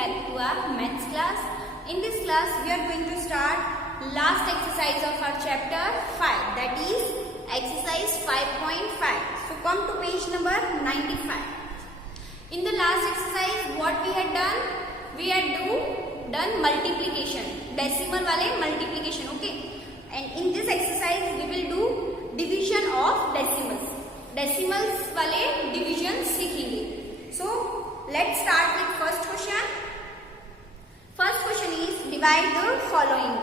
back to our maths class. In this class, we are going to start last exercise of our chapter 5, that is exercise 5.5. So come to page number 95. In the last exercise, what we had done? We had done multiplication, decimal wale multiplication, okay? And in this exercise, we will do division of decimals. Decimals wale division सीखेंगे. So let's start with first question. First question is divide the following.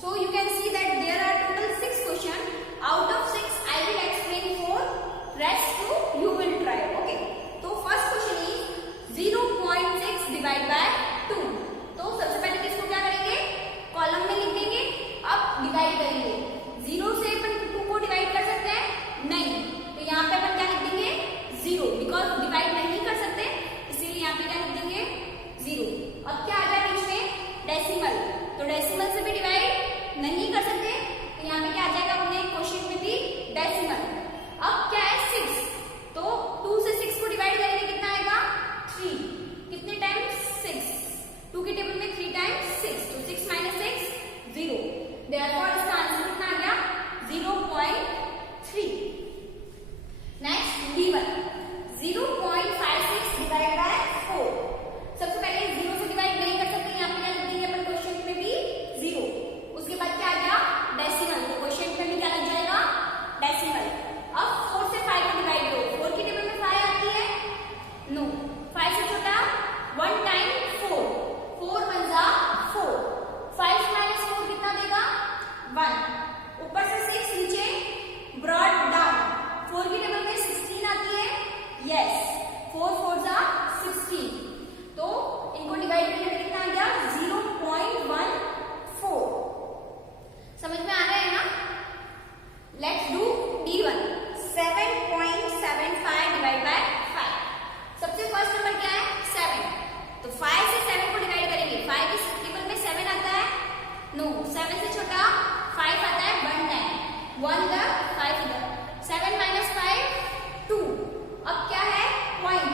So you can see that there are total 6 questions. Out of 6, I will explain 4. Rest 2 you will try. Okay. So first question is 0.6 divide by 2. तो सबसे पहले इसको क्या करेंगे? Column में लिख देंगे. अब डिवाइड करेंगे. 0 से अपन 2 को डिवाइड कर सकते हैं? नहीं. तो यहाँ पे अपन क्या लिख देंगे? 0. बिकॉज डिवाइड नहीं कर सकते, इसीलिए यहाँ पे क्या लिख देंगे? 0. अब क्या आ जाए बीच में? डेसिमल. तो डेसिमल से भी डिवाइड नहीं कर सकते, तो यहाँ पे क्या आ जाएगा? अपने क्वेश्चन में भी डेसिमल. अब क्या है? 6. तो 2 से 6 को डिवाइड करेंगे, कितना आएगा? 3. कितने टाइम्स? 6. 2 के टेबल में 3 टाइम्स 6. तो 6 माइनस 6 0. देयरफॉर इसका आंसर कितना आ गया? 0.3. Next D1 0.56 divide by 4. सबसे पहले 0 से डिवाइड नहीं कर सकते, यहाँ पे क्या लिख देंगे अपन? क्वेश्चन में भी 0. उसके बाद क्या आ गया? डेसिमल. तो क्वेश्चन में भी क्या लग जाएगा? डेसिमल. अब 4 से 5 को डिवाइड करो. 4 की टेबल में 5 आती है? नो. 5 से छोटा 1 टाइम 4. 4 1 जा 4. 5 माइनस 4 कितना देगा? 1. ऊपर से 6 नीचे ब्रॉड डाउन. 4 की टेबल में 16 आती है? यस. 4 4 जा 16. तो इनको डिवाइड करने में कितना आ गया? 0.14. समझ में आ रहा है ना? Let's do D1 7.75 divide by 5. सबसे फर्स्ट नंबर क्या है? 7. तो 5 से 7 को डिवाइड करेंगे. 5 की टेबल में 7 आता है? नो. 7 से छोटा 5 आता है? 1 टाइम 1 इधर 5 इधर. 7 माइनस 5 2. अब क्या है? पॉइंट.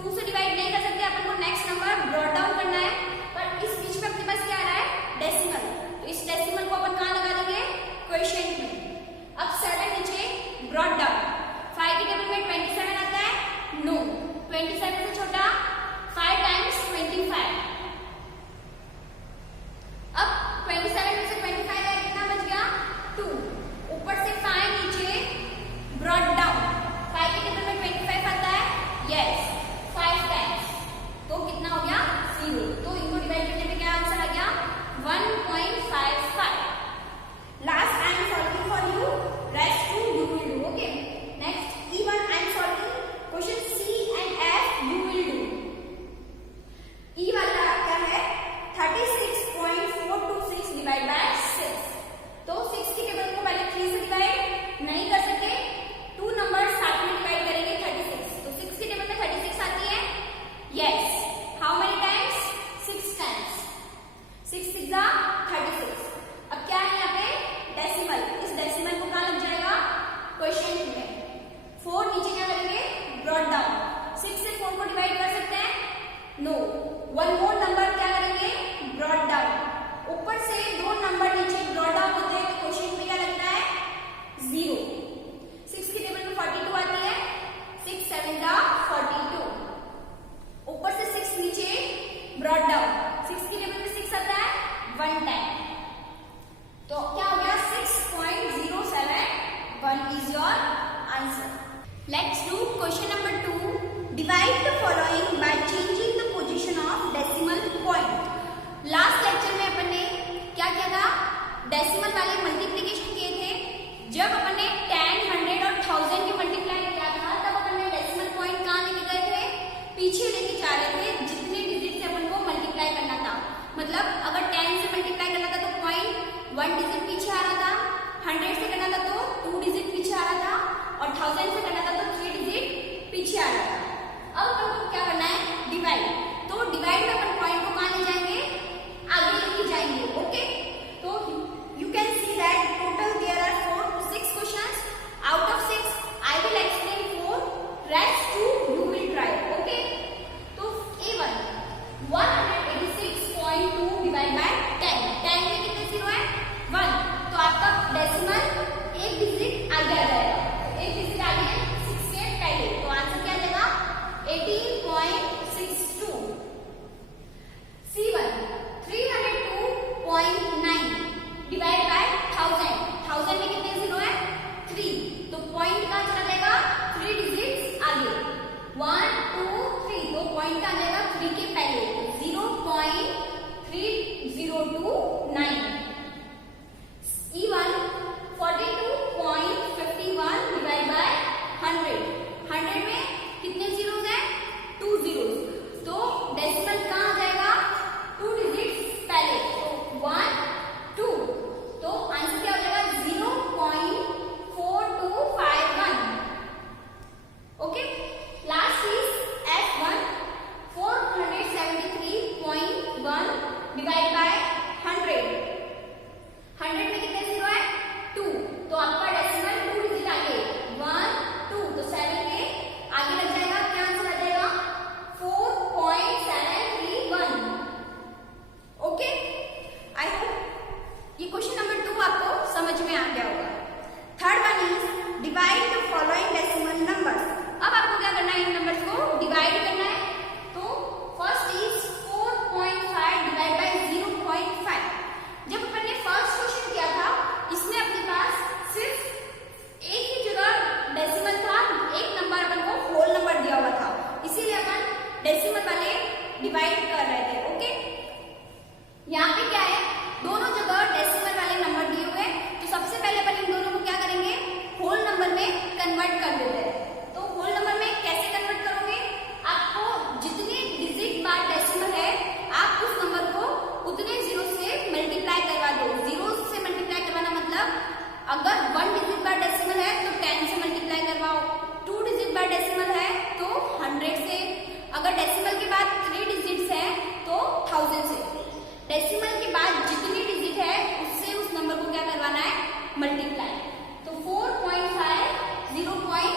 2 से डिवाइड नहीं कर सकते, अपन को नेक्स्ट नंबर ब्रॉट डाउन करना है, पर इस बीच में अपने पास क्या आ रहा है? डेसिमल. तो इस डेसिमल को अपन कहाँ लगा देंगे? क्वोशिएंट में. अब 7 नीचे ब्रॉट डाउन. 5 की टेबल में 27 आता है? नो. 27 से छोटा 5 टाइम्स 25. अब 27 में से 25 आया, कितना बच गया? 2. ऊपर से 5 नीचे ब्रॉट डाउन. 5 की टेबल में 25 आता है? यस. 5 टाइम्स. तो कितना हो गया? 0. तो इनको डिवाइड करने में क्या आंसर आ गया? 1.55. Last I am solving for you. Rest two you will do. Okay. Next E1 I am solving. Question C and F you will do. E वाला क्या है? 36.426 डिवाइड बाय 6. तो 6 की टेबल को पहले 3 से डिवाइड नहीं कर सकते, 2 नंबर साथ में डिवाइड करेंगे 36. तो 6 की टेबल में 36 आती है? Yes. How many times? 6 times. 6 6 जा 36. अब क्या है यहाँ पे? डेसिमल. इस डेसिमल को कहाँ लग जाएगा? क्वोशिएंट में. 4 नीचे क्या करेंगे? Brought down. 6 से 4 को डिवाइड कर सकते हैं? नो. 1 मोर नंबर क्या करेंगे? Brought down. ऊपर से 2 नंबर नीचे ब्रॉट डाउन होते हैं, तो क्वोशिएंट में क्या लगता है? 0. 6 की टेबल में 42 आती है? 6 7 जा 42. ऊपर से 6 नीचे ब्रॉट डाउन. 6 की टेबल में 6 आता है? 1 टाइम. तो क्या हो गया? 6.071 is your answer. Let's do question number 2. Divide the following by changing the position of decimal point. Last lecture में अपन ने क्या किया था? डेसिमल वाले मल्टीप्लीकेशन किए थे. जब अपन ने 10, 100 और 1000 की मल्टीप्लाई किया था, तब अपन ने डेसिमल पॉइंट कहाँ लेके गए थे? पीछे लेके जा रहे थे, जितने डिजिट से अपन को मल्टीप्लाई करना था. मतलब अगर 10 से मल्टीप्लाई करना था तो पॉइंट 1 डिजिट पीछे आ रहा था. 100 से करना था तो 2 डिजिट पीछे आ रहा था, और 1000 से करना था तो 3 डिजिट पीछे आ रहा था. अब अपन को क्या करना है? डिवाइड. तो डिवाइड में अपन पॉइंट को कहाँ ले जाएंगे? आगे लेके जाएंगे. ओके. तो you can see that total there are 4 to 6 questions. Out of 6 I will explain 4. Rest 2 you will try. Okay. तो A1 1 पॉइंट का आ जाएगा 3 के पहले, 0.3029। इवन 42.51 डिवाइड बाय 100, 100 में कितने जीरोस हैं? 2 जीरोस, तो डेसिमल कहाँ आ जाएगा? 2 डिजिट्स पहले, तो 1 2, तो आंसर क्या हो जाएगा? 0.4251। Okay, last is F1, 473.1 divide by 100, 100 में कितने जीरो है? 2, तो आपका डेसिमल 2 डिजिट आगे, 1 2, तो 7 के आगे लग जाएगा, क्या आंसर आ जाएगा? 4.731। ओके, आई होप ये क्वेश्चन नंबर 2 आपको समझ में आ गया होगा। Third one is divide the following decimal numbers. अब आपको क्या करना है? इन नंबर्स को डिवाइड करना है। तो फर्स्ट इज 4.5 डिवाइड बाय 0.5। जब अपन ने फर्स्ट क्वेश्चन किया था, इसमें अपने पास सिर्फ एक ही जगह डेसिमल था, एक नंबर अपन को होल नंबर दिया हुआ था, इसीलिए अपन डेसिमल वाले डिवाइड कर रहे थे। ओके, यहाँ पे क्या है? दोनों जगह डेसिमल वाले नंबर दिए हुए हैं, तो सबसे पहले अपन इन दोनों को क्या करेंगे? होल नंबर में कन्वर्ट कर देते हैं। तो होल नंबर में कैसे कन्वर्ट करोगे? आपको जितने डिजिट बाद डेसिमल है, आप उस नंबर को उतने जीरो से मल्टीप्लाई करवा दो। जीरो से मल्टीप्लाई करवाना मतलब अगर 1 डिजिट बाद डेसिमल है तो 10 से मल्टीप्लाई करवाओ, 2 डिजिट बाद डेसिमल है तो 100 से, अगर डेसिमल के बाद 3 डिजिट्स है तो 1000 से। डेसिमल के बाद जितनी डिजिट है उससे उस नंबर को क्या करवाना है? मल्टीप्लाई। तो 4.5 0.5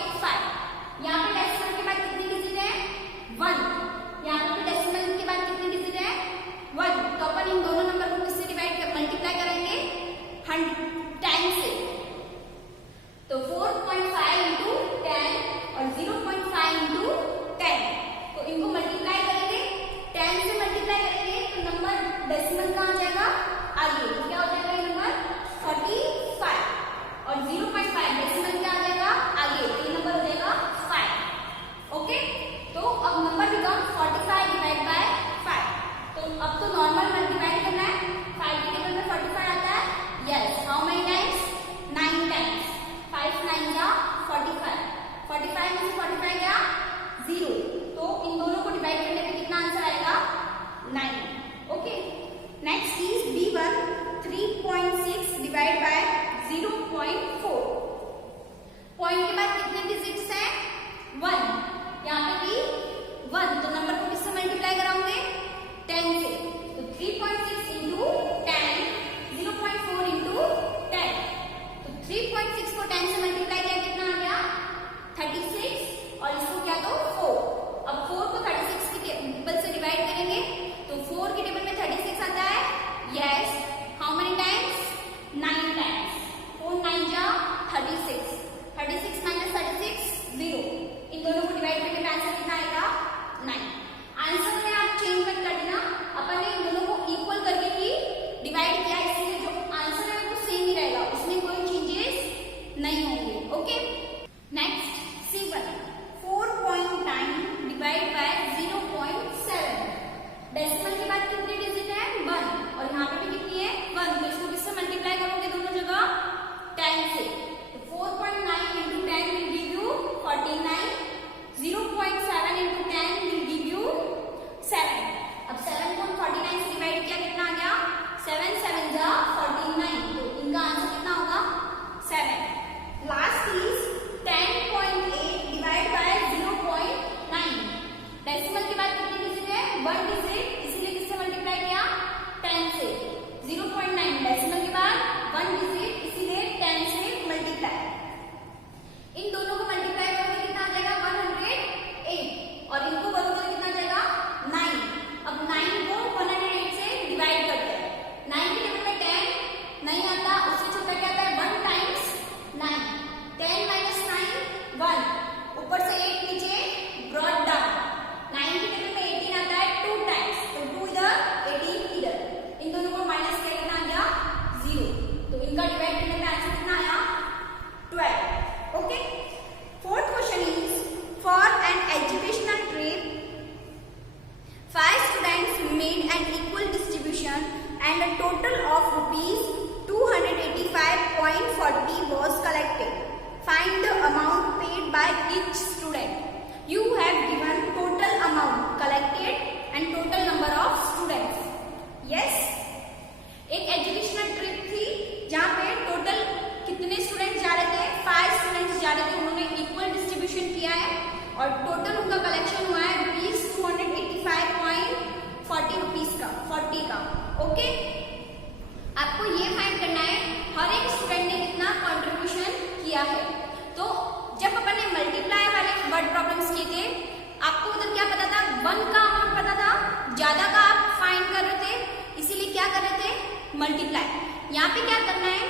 मल्टीप्लाई। यहाँ पे क्या करना है,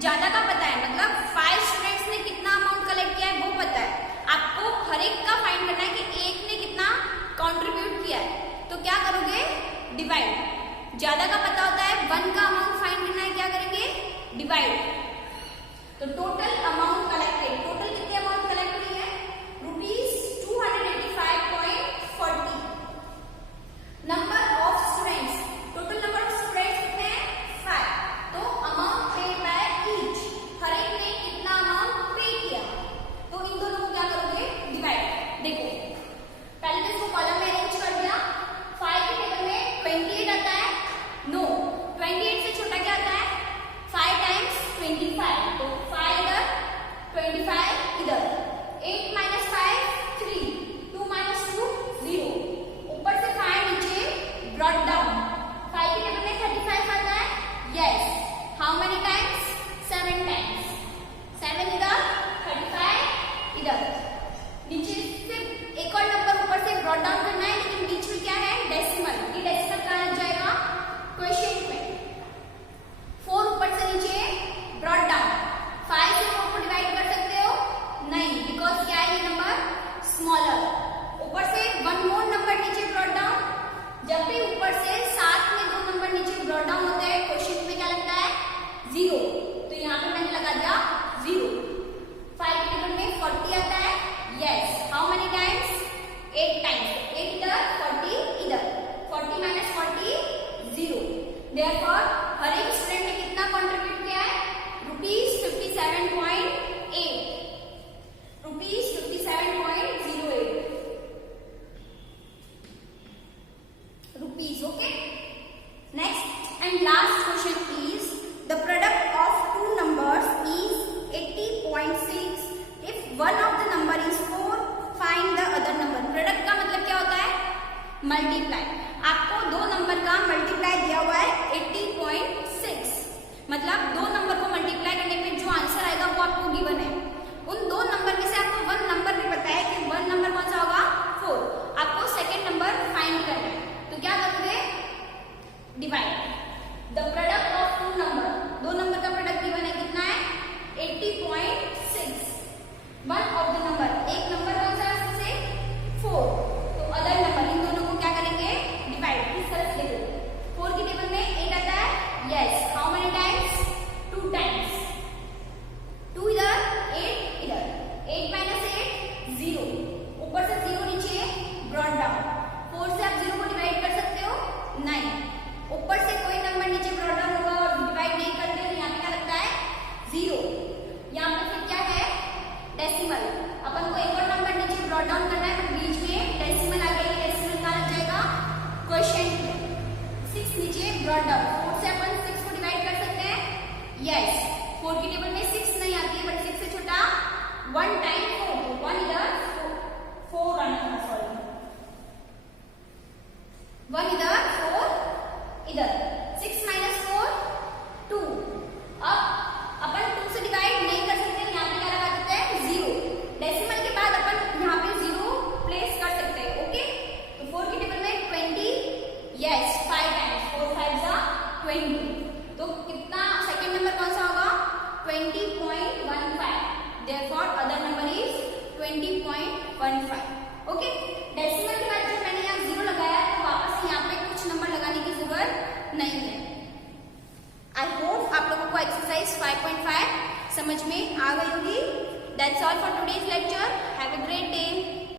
ज्यादा का पता है, मतलब 5 स्टूडेंट्स ने कितना अमाउंट कलेक्ट किया है वो पता है, आपको हर एक का फाइंड करना है कि एक ने कितना कंट्रीब्यूट किया है। तो क्या करोगे, डिवाइड। ज्यादा का पता होता है, 1 का अमाउंट फाइंड करना है, क्या करेंगे, डिवाइड। तो टोटल अमाउंट कलेक्टेड, टोटल कितने अमाउंट कलेक्ट हुई है, ₹285.40। Number of students, total number of students कितने हैं, 5। तो अमाउंट पेड बाय ईच, हर एक ने कितना अमाउंट पे किया, तो इन दोनों को क्या करोगे, डिवाइड। देखो पहले तो इसको कॉलम में अरेंज कर दिया, 5 के टेबल में 28 आता है, नो 28 से छोटा क्या आता है, 5 टाइम्स 25, तो 5 इधर 25 इधर, 8 minus 5 3, 2 minus 2 0, ऊपर से 5 नीचे ब्रॉट डाउन, 5 के टेबल में 35 आता है, yes, how many times, 7 times, 7 इधर 35 इधर, नीचे सिर्फ एक और नंबर ऊपर से ब्रॉट डाउन करना है, लेकिन बीच में क्या है, डेसिमल, ये डेसिमल कहाँ लग जाएगा, क्वोशिएंट में, 4 ऊपर से नीचे ब्रॉट डाउन, 5 से 4 को डिवाइड कर सकते हो, नहीं, बिकॉज क्या है ये नंबर स्मॉलर, ऊपर से 1 मोर नंबर नीचे ब्रॉट डाउन, जब भी ऊपर से साथ में 2 नंबर नीचे ब्रॉट डाउन होते हैं, क्वोशिएंट में क्या लगता है, 0, तो यहाँ पे मैंने लगा दिया 0। 5 के टेबल में 40 आता है, yes, how many times, 8 times, 8 इधर 40 इधर, 40 minus 40 0, देयरफॉर हर एक स्टूडेंट ने कितना कंट्रीब्यूट किया है, ₹57.8, ₹57.08 rupees, okay? Next and last question is, the product of two numbers is 80.6. If one of the number is 4, find the other number. Product का मतलब क्या होता है, मल्टीप्लाई। आपको दो नंबर का मल्टीप्लाई दिया हुआ है 80.6, मतलब दो नंबर को मल्टीप्लाई करने पे जो आंसर आएगा वो आपको गिवन है। उन दो नंबर में से आपको 1 नंबर भी पता है कि 1 नंबर कौन सा होगा, 4, आपको सेकेंड नंबर फाइंड करना है, तो क्या करोगे, divide. The product of two number, दो नंबर का प्रोडक्ट गिवन है, कितना है, 80.6। वन ऑफ द नंबर, एक नंबर कौन सा है उससे, 4, तो अदर नंबर, इन दोनों को क्या करेंगे, डिवाइड। किस तरह से देखो, 4 की टेबल में 8 आता है, yes, how many times, 2 times, 2 इधर 8 इधर, 8 minus 8 0, ऊपर से 0 नीचे ब्रॉट डाउन, 4 से आप 0 को डिवाइड कर सकते हो, नहीं, ऊपर से कोई नंबर नीचे ब्रॉट डाउन होगा और डिवाइड नहीं करते, तो यहाँ पे क्या लगता है, 0। यहाँ पे फिर क्या है, डेसिमल, अपन को एक और नंबर नीचे ब्रॉट डाउन करना है, तो बीच में डेसिमल आ गया, डेसिमल कहाँ लग जाएगा, क्वोशिएंट में, 6 नीचे ब्रॉट डाउन, 4 से अपन 6 को डिवाइड कर सकते हैं, यस, 4 की टेबल में 6 नहीं आती है, बट 6 से छोटा 1 टाइम 4, 1 इधर 4 आना, सॉरी 1 इधर 4 इधर, 6 minus 4 2। अब अपन 2 से डिवाइड नहीं कर सकते, यहाँ पे क्या लगा देते हैं, 0, डेसिमल के बाद अपन यहाँ पे 0 प्लेस कर सकते हैं, ओके। तो 4 की टेबल में 20, यस, 5 टाइम्स, 4 5 जा 20, तो कितना, सेकेंड नंबर कौन सा होगा, 20.15, therefore other number is 20.15, okay. Decimal के बाद जब मैंने यहाँ 0 लगाया, तो वापस यहाँ पे कुछ नंबर लगाने की जरूरत नहीं है। आई होप आप लोगों को एक्सरसाइज 5.5 समझ में आ गई होगी। That's all for today's lecture, have a great day.